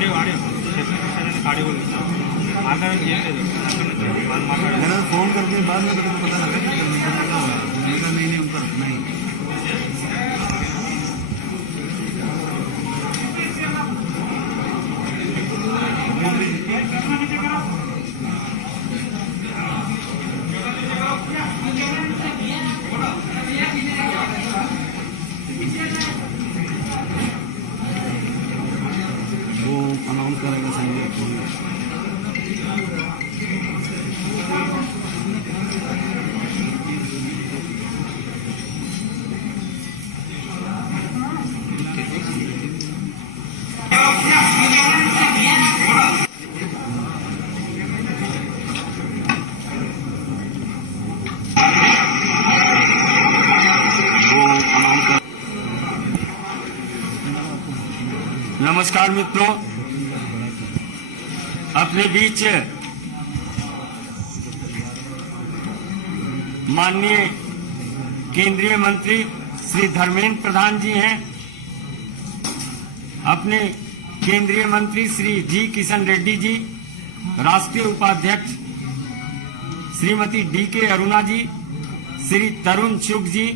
मैंने फोन करके बाद में तो पता लगा कि मेरा नहीं उनका रखना ही। वो अनाउंस करेगा संजय। नमस्कार मित्रों, अपने बीच माननीय केंद्रीय मंत्री श्री धर्मेंद्र प्रधान जी हैं। अपने केंद्रीय मंत्री श्री जी किशन रेड्डी जी, राष्ट्रीय उपाध्यक्ष श्रीमती डी.के. अरुणा जी, श्री तरुण चुग जी,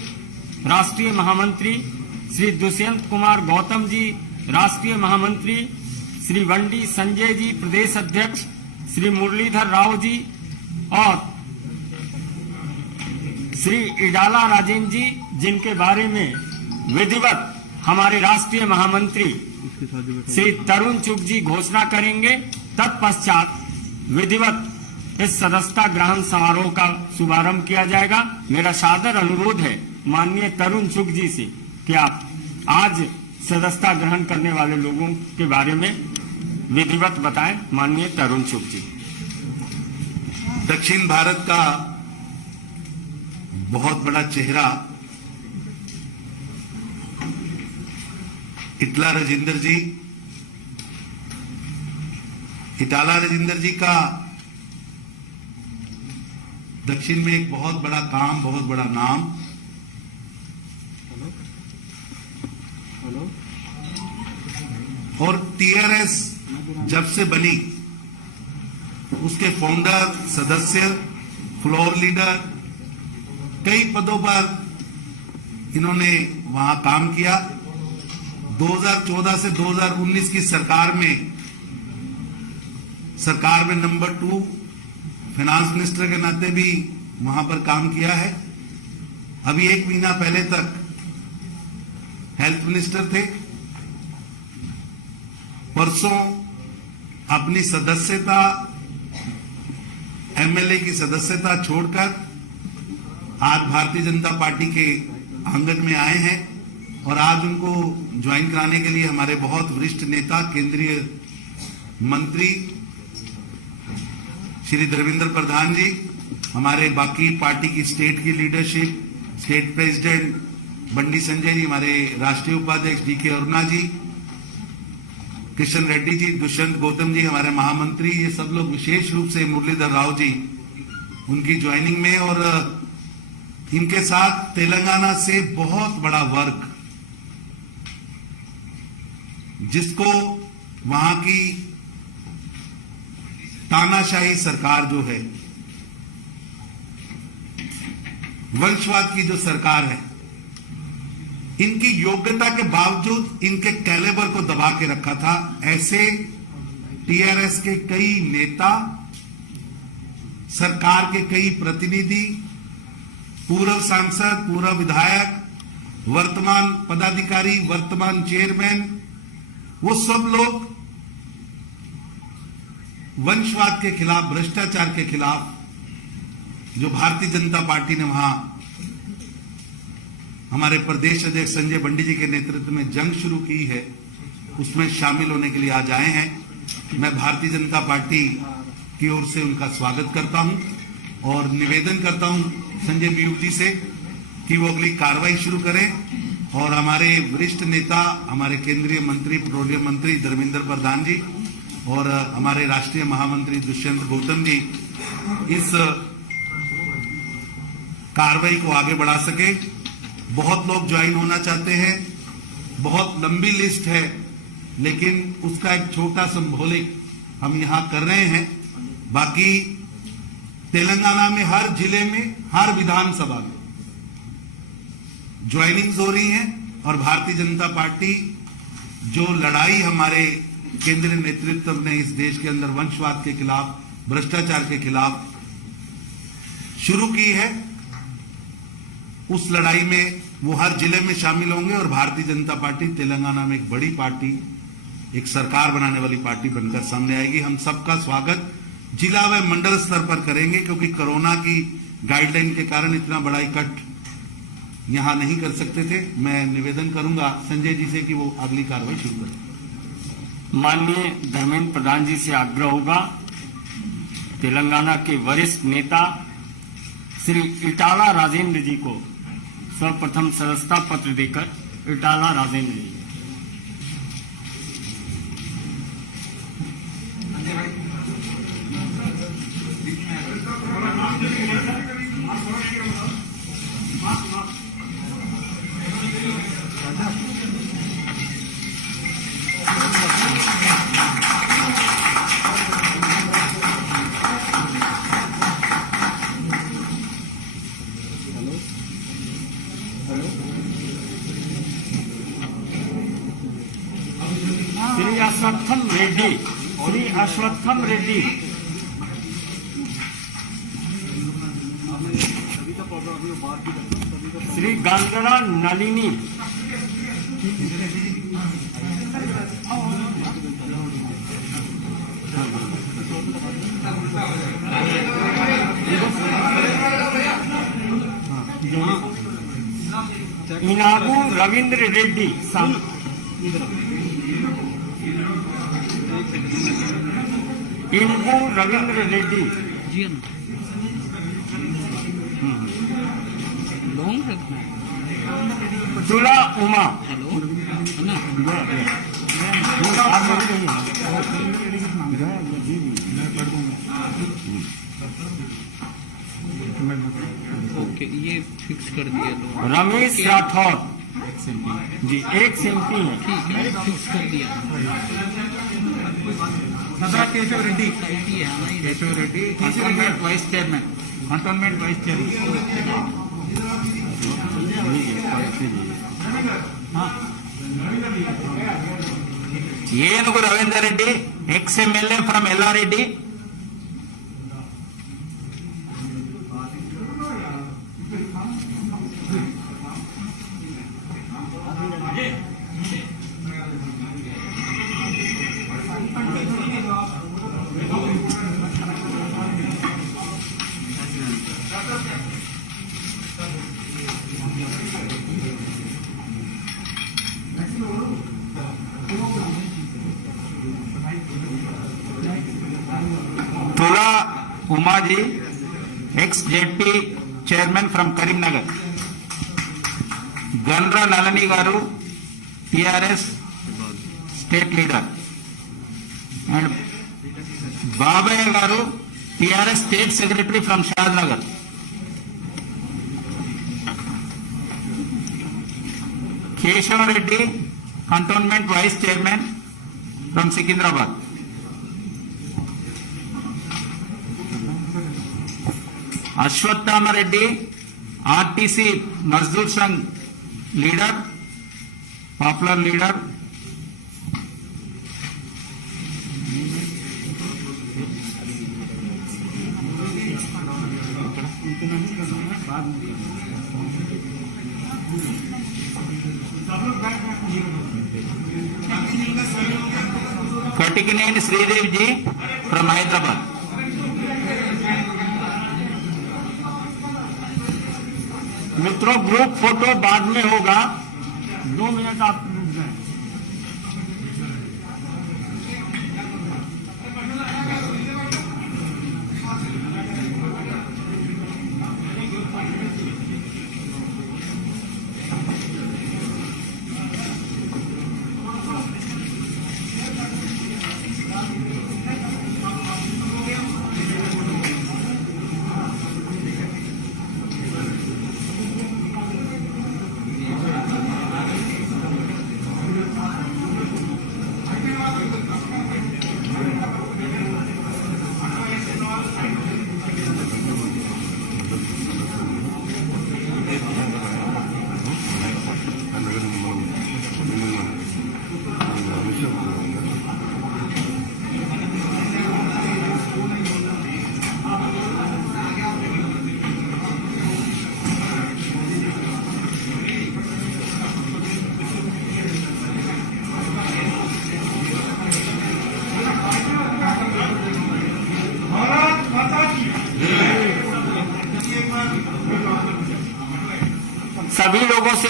राष्ट्रीय महामंत्री श्री दुष्यंत कुमार गौतम जी, राष्ट्रीय महामंत्री श्री वंडी संजय जी, प्रदेश अध्यक्ष श्री मुरलीधर राव जी और श्री इडाला राजेंद्र जी, जिनके बारे में विधिवत हमारे राष्ट्रीय महामंत्री श्री तरुण चुग जी घोषणा करेंगे। तत्पश्चात विधिवत इस सदस्यता ग्रहण समारोह का शुभारंभ किया जाएगा। मेरा सादर अनुरोध है माननीय तरुण चुग जी से कि आप आज सदस्यता ग्रहण करने वाले लोगों के बारे में विधिवत बताएं। माननीय तरुण चुग जी। दक्षिण भारत का बहुत बड़ा चेहरा इटाला राजेंद्र जी का दक्षिण में एक बहुत बड़ा काम, बहुत बड़ा नाम। और टीआरएस जब से बनी उसके फाउंडर, सदस्य, फ्लोर लीडर, कई पदों पर इन्होंने वहां काम किया। 2014 से 2019 की सरकार में नंबर 2 फाइनेंस मिनिस्टर के नाते भी वहां पर काम किया है। अभी 1 महीना पहले तक हेल्थ मिनिस्टर थे। परसों अपनी सदस्यता, एमएलए की सदस्यता छोड़कर आज भारतीय जनता पार्टी के आंगन में आए हैं और आज उनको ज्वाइन कराने के लिए हमारे बहुत वरिष्ठ नेता, केंद्रीय मंत्री श्री धर्मेंद्र प्रधान जी, हमारे बाकी पार्टी की स्टेट की लीडरशिप, स्टेट प्रेसिडेंट बंडी संजय जी, हमारे राष्ट्रीय उपाध्यक्ष डी.के. अरुणा जी, किशन रेड्डी जी, दुष्यंत गौतम जी, हमारे महामंत्री, ये सब लोग विशेष रूप से मुरलीधर राव जी उनकी ज्वाइनिंग में, और इनके साथ तेलंगाना से बहुत बड़ा वर्ग, जिसको वहां की तानाशाही सरकार जो है, वंशवाद की जो सरकार है, इनकी योग्यता के बावजूद इनके कैलेबर को दबा के रखा था। ऐसे टीआरएस के कई नेता, सरकार के कई प्रतिनिधि, पूर्व सांसद, पूर्व विधायक, वर्तमान पदाधिकारी, वर्तमान चेयरमैन, वो सब लोग वंशवाद के खिलाफ, भ्रष्टाचार के खिलाफ जो भारतीय जनता पार्टी ने वहां हमारे प्रदेश अध्यक्ष संजय बंडी जी के नेतृत्व में जंग शुरू की है, उसमें शामिल होने के लिए आज आए हैं। मैं भारतीय जनता पार्टी की ओर से उनका स्वागत करता हूं और निवेदन करता हूं संजय बीयू जी से कि वो अगली कार्रवाई शुरू करें और हमारे वरिष्ठ नेता, हमारे केंद्रीय मंत्री, पेट्रोलियम मंत्री धर्मेंद्र प्रधान जी और हमारे राष्ट्रीय महामंत्री दुष्यंत गौतम जी इस कार्रवाई को आगे बढ़ा सके। बहुत लोग ज्वाइन होना चाहते हैं, बहुत लंबी लिस्ट है लेकिन उसका एक छोटा सिंबॉलिक हम यहां कर रहे हैं। बाकी तेलंगाना में हर जिले में, हर विधानसभा में ज्वाइनिंग्स हो रही हैं और भारतीय जनता पार्टी जो लड़ाई हमारे केंद्रीय नेतृत्व ने इस देश के अंदर वंशवाद के खिलाफ, भ्रष्टाचार के खिलाफ शुरू की है, उस लड़ाई में वो हर जिले में शामिल होंगे और भारतीय जनता पार्टी तेलंगाना में एक बड़ी पार्टी, एक सरकार बनाने वाली पार्टी बनकर सामने आएगी। हम सबका स्वागत जिला व मंडल स्तर पर करेंगे, क्योंकि कोरोना की गाइडलाइन के कारण इतना बड़ा इकट्ठ यहां नहीं कर सकते थे। मैं निवेदन करूंगा संजय जी से कि वो अगली कार्रवाई शुरू करें। माननीय धर्मेंद्र प्रधान जी से आग्रह होगा तेलंगाना के वरिष्ठ नेता श्री इटाला राजेंद्र जी को सर्वप्रथम सदस्यता पत्र देकर, इटाला राजेंद्र जी। श्री अश्वत्थम रेड्डी, श्री अश्वत्थम रेड्डी, श्री गांधरा नलिनी, इनागू रविंद्र रेड्डी, इनगू रविंद्र रेड्डी, तुला उमा, ओके, ये फिक्स कर दिया तो रमेश राठौर जी, एक एमपी है, ठीक है, फिक्स कर दिया। Keshav Reddy, Keshav Reddy cantonment vice chairman, cantonment vice chairman. Enugu Ravinder Reddy, ex MLA from Yellareddy. Tula Uma ji, ex ZP chairman from Karimnagar. Gandra Nalini garu, TRS state leader. And Babayya garu, TRS state secretary from Shadnagar. Keshav Reddy, cantonment vice chairman from Secunderabad. Ashwathama Reddy, RTC Mazdoor Sangh leader, popular leader. Katikaneni Sridev ji from Hyderabad. मित्रों, group photo बाद में होगा, 2 मिनट आप रुक जाएं।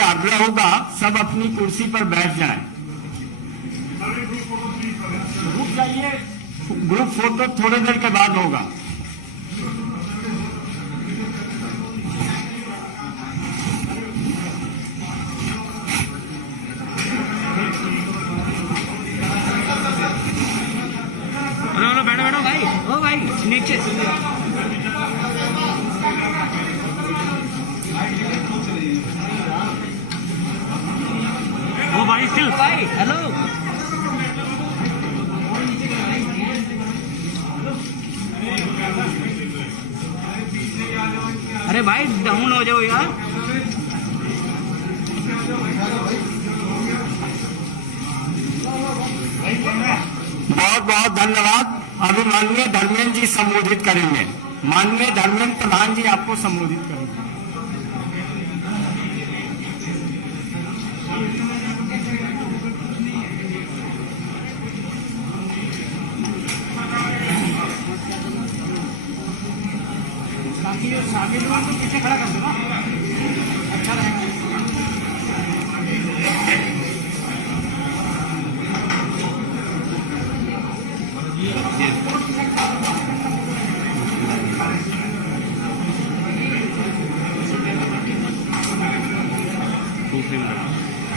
आग्रह होगा सब अपनी कुर्सी पर बैठ जाएं। रुक जाइए, ग्रुप फोटो थोड़ी देर के बाद होगा। हेलो बैठो बैठो भाई, ओ भाई नीचे। ओ भाई स्टिल भाई, हेलो। अरे भाई डाउन हो जाओ यार। बहुत बहुत धन्यवाद। अभी माननीय धर्मेंद्र जी संबोधित करेंगे। माननीय धर्मेंद्र प्रधान जी आपको संबोधित करेंगे। बाकी जो शामिल हुआ तो पीछे खड़ा कर दो ना, अच्छा रहेगा।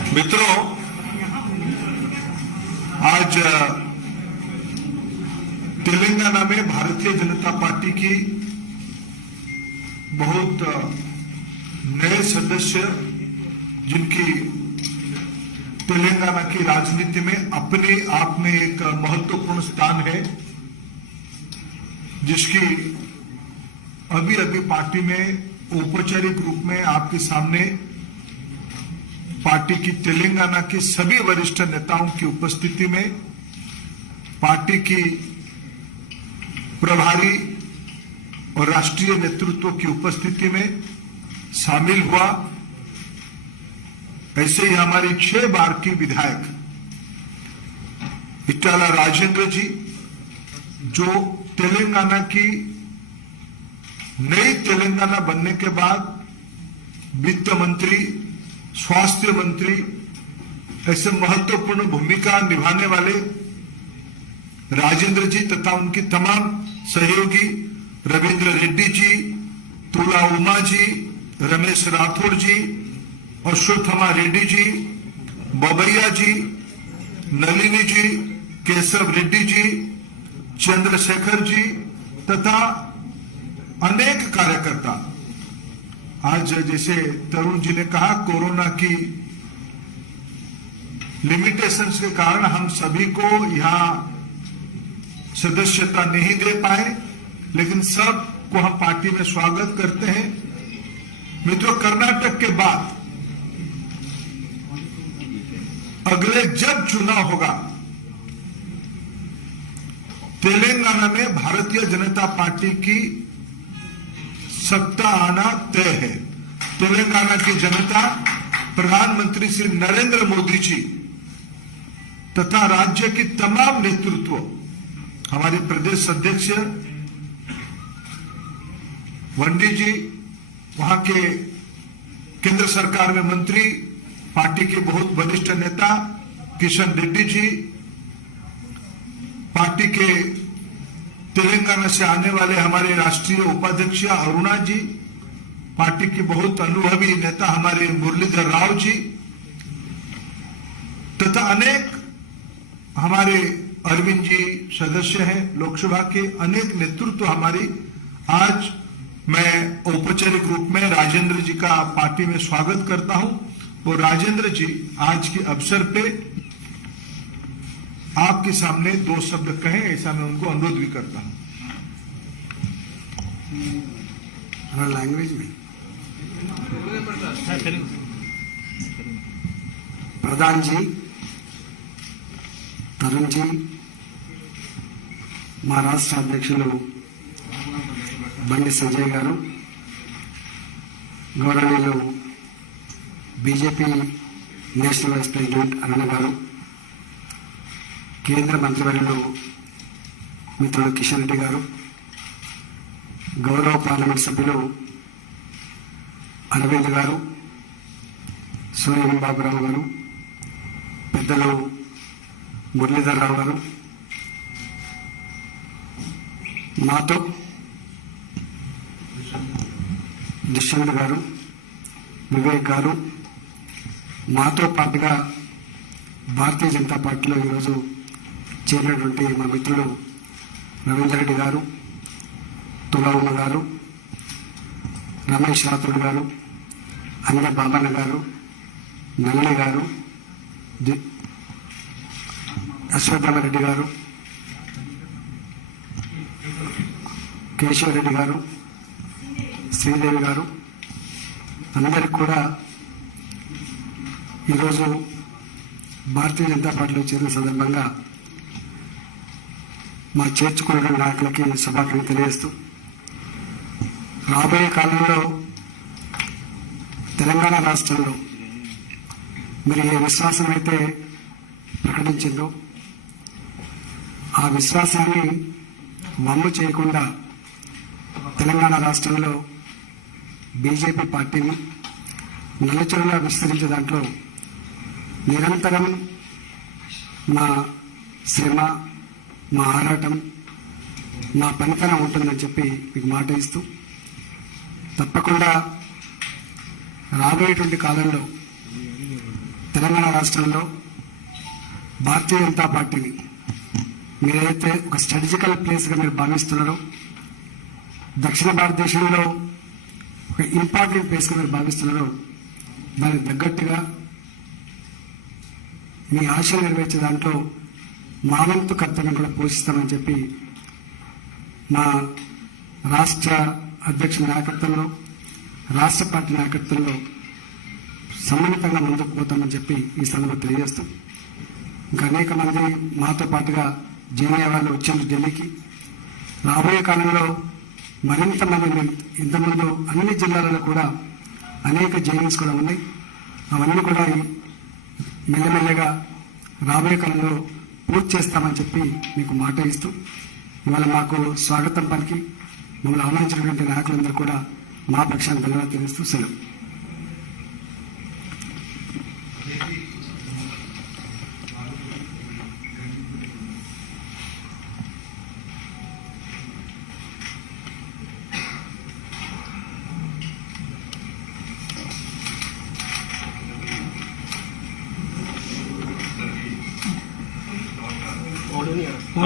मित्रों, आज तेलंगाना में भारतीय जनता पार्टी की बहुत नए सदस्य, जिनकी तेलंगाना की राजनीति में अपने आप में एक महत्वपूर्ण स्थान है, जिसकी अभी अभी पार्टी में औपचारिक रूप में आपके सामने पार्टी की तेलंगाना के सभी वरिष्ठ नेताओं की उपस्थिति में, पार्टी की प्रभारी और राष्ट्रीय नेतृत्व की उपस्थिति में शामिल हुआ। ऐसे ही हमारी 6 बार की विधायक इटाला राजेंद्र जी, जो तेलंगाना की नई तेलंगाना बनने के बाद वित्त मंत्री, स्वास्थ्य मंत्री ऐसे महत्वपूर्ण भूमिका निभाने वाले राजेंद्र जी तथा उनकी तमाम सहयोगी रविंद्र रेड्डी जी, तुला उमा जी, रमेश राठौर जी, अश्वत्थमा रेड्डी जी, बबैया जी, नलिनी जी, केशव रेड्डी जी, चंद्रशेखर जी तथा अनेक कार्यकर्ता। आज जैसे तरुण जी ने कहा, कोरोना की लिमिटेशंस के कारण हम सभी को यहां सदस्यता नहीं दे पाए, लेकिन सबको हम पार्टी में स्वागत करते हैं। मित्रों, कर्नाटक के बाद अगले जब चुनाव होगा, तेलंगाना में भारतीय जनता पार्टी की सत्ता आना तय है। तेलंगाना की जनता प्रधानमंत्री श्री नरेंद्र मोदी जी तथा राज्य की तमाम नेतृत्व, हमारे प्रदेश अध्यक्ष वंडी जी, वहां के केंद्र सरकार में मंत्री, पार्टी के बहुत वरिष्ठ नेता किशन रेड्डी जी, पार्टी के तेलंगाना से आने वाले हमारे राष्ट्रीय उपाध्यक्ष अरुणा जी, पार्टी के बहुत अनुभवी नेता हमारे मुरलीधर राव जी तथा अनेक हमारे अरविंद जी सदस्य हैं लोकसभा के, अनेक नेतृत्व हमारी। आज मैं औपचारिक रूप में राजेंद्र जी का पार्टी में स्वागत करता हूं और राजेंद्र जी आज के अवसर पे आपके सामने 2 शब्द कहें, ऐसा मैं उनको अनुरोध भी करता हूं। लैंग्वेज में प्रधान जी, तरुण जी, మా రాష్ట్ర అధ్యక్షులు బండి సంజయ్ గారు, గౌరవనీయులు బీజేపీ నేషనల్ వైస్ ప్రెసిడెంట్ అరుణ గారు, కేంద్ర మంత్రివర్యులు మిత్రులు కిషన్ రెడ్డి గారు, గౌరవ పార్లమెంట్ సభ్యులు అరవింద్ గారు, సూర్యం బాబురావు గారు, పెద్దలు మురళీధర్ రావు గారు, మాతో దుష్యంత్ గారు, వివేక్ గారు, మాతో పాటుగా భారతీయ జనతా పార్టీలో ఈరోజు చేరినటువంటి మా మిత్రులు రవీందర్ రెడ్డి గారు, తులవమ్మ గారు, రమేష్ రాథోడ్ గారు, అంగ బాబన్న గారు, నల్లి గారు, అశ్వత్థామరెడ్డి గారు, కేశవరెడ్డి గారు, శ్రీదేవి గారు, అందరికి కూడా ఈరోజు భారతీయ జనతా పార్టీలో చేరిన సందర్భంగా మా చేర్చుకున్న నాయకులకి శుభాకాంక్షలు తెలియజేస్తూ, రాబోయే కాలంలో తెలంగాణ రాష్ట్రంలో మీరు ఏ విశ్వాసం అయితే ప్రకటించిందో ఆ విశ్వాసాన్ని వమ్ము చేయకుండా తెలంగాణ రాష్ట్రంలో బీజేపీ పార్టీని నలుచెరువులా విస్తరించే దాంట్లో నిరంతరం మా శ్రమ, మా ఆరాటం, మా పనితనం ఉంటుందని చెప్పి మీకు మాట ఇస్తూ, తప్పకుండా రాబోయేటువంటి కాలంలో తెలంగాణ రాష్ట్రంలో భారతీయ జనతా పార్టీని మీరైతే ఒక స్ట్రాటజికల్ ప్లేస్గా మీరు భావిస్తున్నారో, దక్షిణ భారతదేశంలో ఒక ఇంపార్టెంట్ ప్లేస్గా మీరు భావిస్తున్నారో, దానికి తగ్గట్టుగా మీ ఆశలు నెరవేర్చే దాంట్లో మా వంతు కర్తవ్యం కూడా పోషిస్తామని చెప్పి మా రాష్ట్ర అధ్యక్షుల నాయకత్వంలో, రాష్ట్ర పార్టీ నాయకత్వంలో సమ్మిళితంగా ముందుకు పోతామని చెప్పి ఈ సందర్భంగా తెలియజేస్తూ, ఇంకా అనేక మంది మాతో పాటుగా జాయిన్ అయ్యే వాళ్ళు వచ్చారు ఢిల్లీకి. రాబోయే కాలంలో మరింత మంది, ఇంతకుముందు అన్ని జిల్లాలలో కూడా అనేక జైనింగ్స్ కూడా ఉన్నాయి. అవన్నీ కూడా మెల్లమెల్లగా రాబోయే కాలంలో పూర్తి చేస్తామని చెప్పి మీకు మాట ఇస్తూ, ఇవాళ మాకు స్వాగతం పలికి మమ్మల్ని ఆహ్వానించినటువంటి నాయకులందరూ కూడా మా పక్షాన్ని ధన్యవాదాలు తెలుస్తూ సెలవు.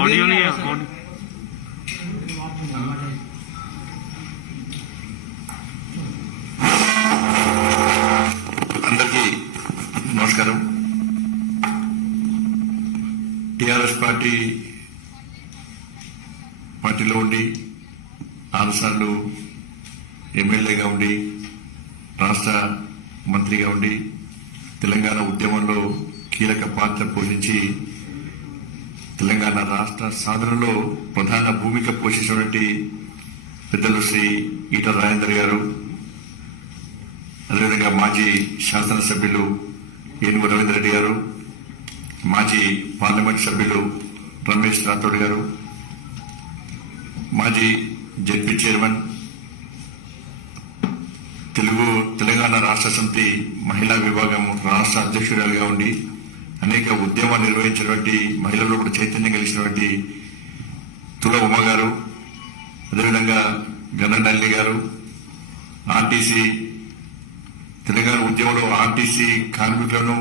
ऑडियो नहीं है, ऑडियो అందరికీ నమస్కారం. టిఆర్ఎస్ పార్టీలో ఉండి 6 సార్లు ఎమ్మెల్యేగా ఉండి రాష్ట్ర మంత్రిగా ఉండి తెలంగాణ ఉద్యమంలో కీలక పాత్ర పోషించి తెలంగాణ రాష్ట్ర సాధనలో ప్రధాన భూమిక పోషించినటువంటి పెద్దలు శ్రీ ఈటల రాజేందర్ గారు, అదేవిధంగా మాజీ శాసనసభ్యులు ఏనుగు రవీందర్ రెడ్డి గారు, మాజీ పార్లమెంట్ సభ్యులు రమేష్ రాథోడ్ గారు, మాజీ జెడ్పీ చైర్మన్, తెలంగాణ రాష్ట్ర సమితి మహిళా విభాగం రాష్ట్ర అధ్యక్షురాలుగా ఉండి అనేక ఉద్యమాలు నిర్వహించినటువంటి, మహిళల్లో కూడా చైతన్యం కలిగినటువంటి తుల ఉమ గారు, అదేవిధంగా గన్ననల్లి గారు, ఆర్టీసీ తెలంగాణ ఉద్యమంలో ఆర్టీసీ కార్మికులను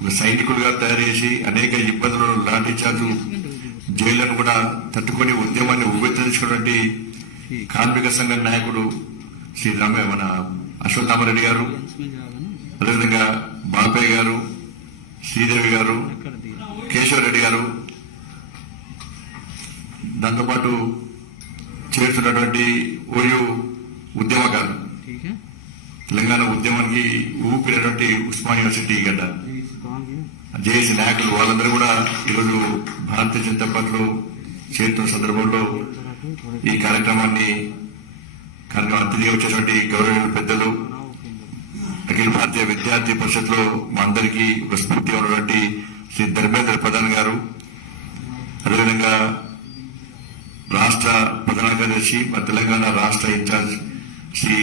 ఒక సైనికులుగా తయారు చేసి అనేక ఇబ్బందులను, లాఠీ చార్జు, జైళ్లను కూడా తట్టుకొని ఉద్యమాన్ని ఉవ్వెత్తించుకున్నటువంటి కార్మిక సంఘ నాయకుడు శ్రీ మన అశ్వత్థామరెడ్డి గారు, అదేవిధంగా బాపయ్య గారు, శ్రీదేవి గారు, కేశవరెడ్డి గారు, దాంతోపాటు చేరుతున్నటువంటి ఓయూ ఉద్యమకారులు, తెలంగాణ ఉద్యమానికి ఊపినటువంటి ఉస్మాన్ యూనివర్సిటీ గడ్డ జేఏసీ నాయకులు, వాళ్ళందరూ కూడా ఈరోజు భారతీయ జనతా పార్టీలో చేరుతున్న సందర్భంలో ఈ కార్యక్రమాన్ని అతిథిగా వచ్చేటువంటి గౌరవ పెద్దలు, అఖిల భారతీయ విద్యార్థి పరిషత్లో మా అందరికీ ఒక స్ఫూర్తిగా ఉన్నటువంటి శ్రీ ధర్మేంద్ర ప్రధాన్ గారు, అదేవిధంగా రాష్ట్ర ప్రధాన కార్యదర్శి, తెలంగాణ రాష్ట్ర ఇన్ఛార్జ్ శ్రీ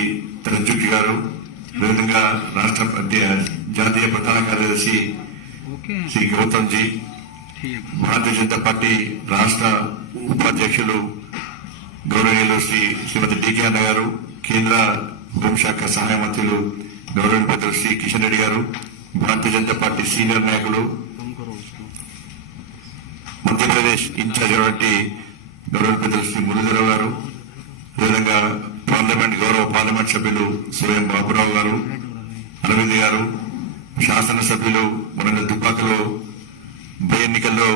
తరంచుక్ గారు, అదేవిధంగా రాష్ట్ర జాతీయ ప్రధాన కార్యదర్శి శ్రీ గౌతమ్ జీ, భారతీయ జనతా పార్టీ రాష్ట్ర ఉపాధ్యక్షులు గౌరవనీయులు శ్రీమతి డికే అన్న గారు, కేంద్ర హోంశాఖ సహాయ మంత్రులు గౌరవనీయ పెద్దలు శ్రీ కిషన్ రెడ్డి గారు, భారతీయ జనతా పార్టీ సీనియర్ నాయకులు, మధ్యప్రదేశ్ ఇన్ఛార్జ్ అయినటువంటి గౌరవ పెద్దలు శ్రీ మురళీధరరావు గారు, అదేవిధంగా గౌరవ పార్లమెంట్ సభ్యులు సోయం బాబురావు గారు, అరవింద్ గారు, శాసనసభ్యులు మన దుబ్బాకలో ఉప ఎన్నికల్లో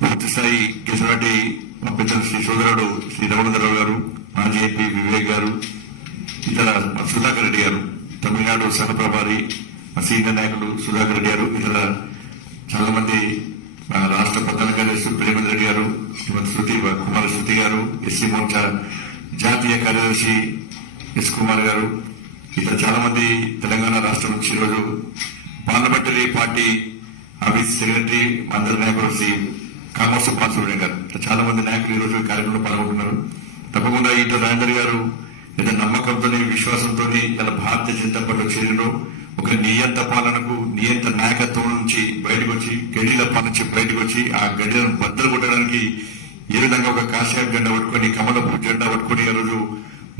పూర్తి స్థాయి గెలిచినటువంటి మా పెద్దలు శ్రీ సోదరుడు శ్రీ రమణధరరావు గారు, మాజీ ఎంపీ వివేక్ గారు, ఇతర సుధాకర్ రెడ్డి గారు, తమిళనాడు సహప్రభారి సీనియర్ నాయకులు సుధాకర్ రెడ్డి గారు, ఇతర చాలా మంది రాష్ట్ర ప్రధాన కార్యదర్శి ప్రేమేంద్ర రెడ్డి గారు, శ్రీమతి కుమార శృతి గారు, ఎస్సీ మోర్చా జాతీయ కార్యదర్శి ఎస్ కుమార్ గారు, ఇతర చాలా మంది తెలంగాణ రాష్ట్రం నుంచి ఈరోజు పార్లమెంటరీ పార్టీ ఆఫీస్ సెక్రటరీ అందరి నాయకులు శ్రీ కామర్స్ బాలసుబ్రహ్మణ్యం గారు, చాలా మంది నాయకులు ఈరోజు ఈ కార్యక్రమంలో పాల్గొంటున్నారు. తప్పకుండా ఈటల రాజేందర్ గారు ఏదో నమ్మకంతో విశ్వాసంతో ఇలా భారతీయ జనతా పార్టీలో చేరిన ఒక నియంత పాలనకు నియంత నాయకత్వం నుంచి బయటకు వచ్చి గడిల పాలన నుంచి బయటకు వచ్చి ఆ గడిలను బద్దలు కొట్టడానికి ఏ విధంగా ఒక కాషాయ జెండా పట్టుకొని కమలపు జెండా పట్టుకొని ఈ రోజు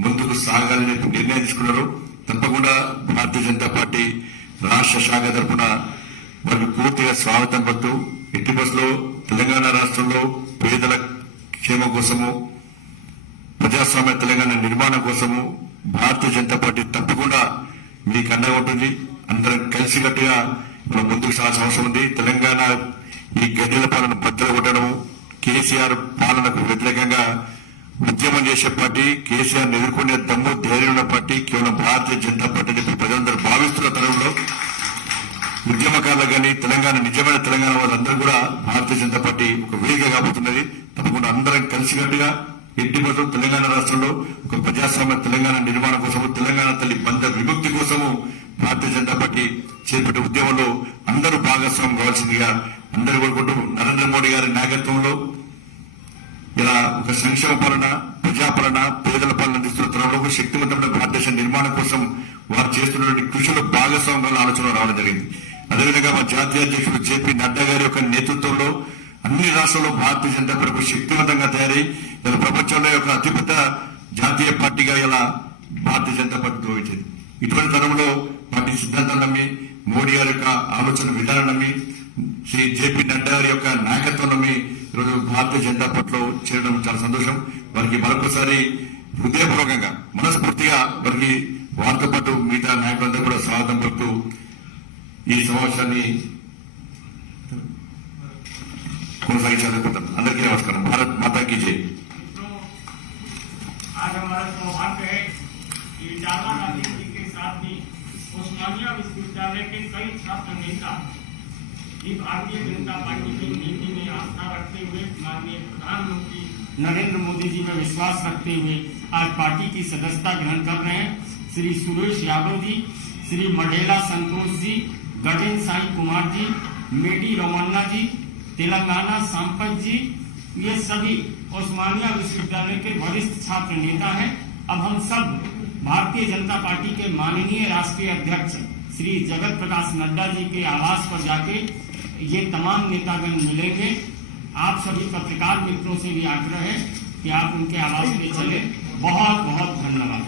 ముందుకు సాగాలని నిర్ణయం తీసుకున్నారు. తప్పకుండా భారతీయ జనతా పార్టీ రాష్ట్ర శాఖ తరఫున వారికి పూర్తిగా స్వాగతం పడుతూ ఎట్టి బస్సులో తెలంగాణ రాష్ట్రంలో పేదల క్షేమం కోసము ప్రజాస్వామ్య తెలంగాణ నిర్మాణం కోసము భారతీయ జనతా పార్టీ తప్పకుండా మీకు అండగా ఉంటుంది. అందరం కలిసికట్టుగా మనం ముందుకు సాగాల్సిన అవసరం ఉంది. తెలంగాణ ఈ గడ్డల పాలన బద్దలు కొట్టడం, కేసీఆర్ పాలనకు వ్యతిరేకంగా ఉద్యమం చేసే పార్టీ, కేసీఆర్ ఎదుర్కొనే దమ్ము ధైర్యం ఉన్న పార్టీ కేవలం భారతీయ జనతా పార్టీ అని ప్రజలందరూ భావిస్తున్న తరంలో ఉద్యమకారులకు కానీ తెలంగాణ నిజమైన తెలంగాణ వాళ్ళందరూ కూడా భారతీయ జనతా పార్టీ ఒక వేదిక కాబోతున్నది. తప్పకుండా అందరం కలిసికట్టుగా ఎట్టి కోసం తెలంగాణ రాష్ట్రంలో ఒక ప్రజాస్వామ్య తెలంగాణ నిర్మాణం కోసము, తెలంగాణ తల్లి బంధ విముక్తి కోసము భారతీయ జనతా పార్టీ చేపట్టే ఉద్యమంలో అందరూ భాగస్వామ్యం కావాల్సిందిగా అందరూ కోరుకుంటూ నరేంద్ర మోడీ గారి నాయకత్వంలో ఇలా ఒక సంక్షేమ పాలన, ప్రజాపాలన, పేదల పాలన అందిస్తున్న తరంలో ఒక శక్తివంతమైన భారతదేశ నిర్మాణం కోసం వారు చేస్తున్నటువంటి కృషిలో భాగస్వామ్యాల ఆలోచన రావడం జరిగింది. అదేవిధంగా మా జాతీయ అధ్యక్షుడు జేపీ నడ్డా గారి యొక్క నేతృత్వంలో అన్ని రాష్ట్రాల్లో భారతీయ జనతా పార్టీ శక్తివంతంగా తయారై ఇలా ప్రపంచంలో యొక్క అతిపెద్ద జాతీయ పార్టీగా ఇలా భారతీయ జనతా పార్టీ గౌరవించింది. ఇటువంటి తరంలో పార్టీ సిద్ధాంతాలు నమ్మి, మోడీ గారి యొక్క ఆలోచన విధానం నమ్మి, శ్రీ జేపీ నడ్డా గారి యొక్క నాయకత్వం నమ్మి ఈరోజు భారతీయ జనతా పార్టీలో చేరడం చాలా సంతోషం. వారికి మరొకసారి హృదయపూర్వకంగా మనస్ఫూర్తిగా వారికి వారితో పాటు మిగతా నాయకులందరూ కూడా స్వాగతం పలుకుతూ ఈ సమావేశాన్ని కొనసాగించాలనుకుంటాం. అందరికీ నమస్కారం. భారత్ మాతా की जय. आज हमारा सौभाग्य है कि चावला गांधी जी के साथ भी उस्मानिया विश्वविद्यालय के कई छात्र नेता भी भारतीय जनता पार्टी की नीति में आस्था रखते हुए माननीय प्रधानमंत्री नरेंद्र मोदी जी में विश्वास रखते हुए आज पार्टी की सदस्यता ग्रहण कर रहे हैं. श्री सुरेश यादव जी, श्री मडेला संतोष जी, गजेंद्र साई कुमार जी, मेडी रमन्ना जी, तेलंगाना संपत जी, ये सभी उस्मानिया विश्वविद्यालय के वरिष्ठ छात्र नेता हैं. अब हम सब भारतीय जनता पार्टी के माननीय राष्ट्रीय अध्यक्ष श्री जगत प्रकाश नड्डा जी के आवास पर जाके ये तमाम नेतागण मिलेंगे. आप सभी पत्रकार मित्रों से भी आग्रह है कि आप उनके आवास पे चले. बहुत बहुत धन्यवाद.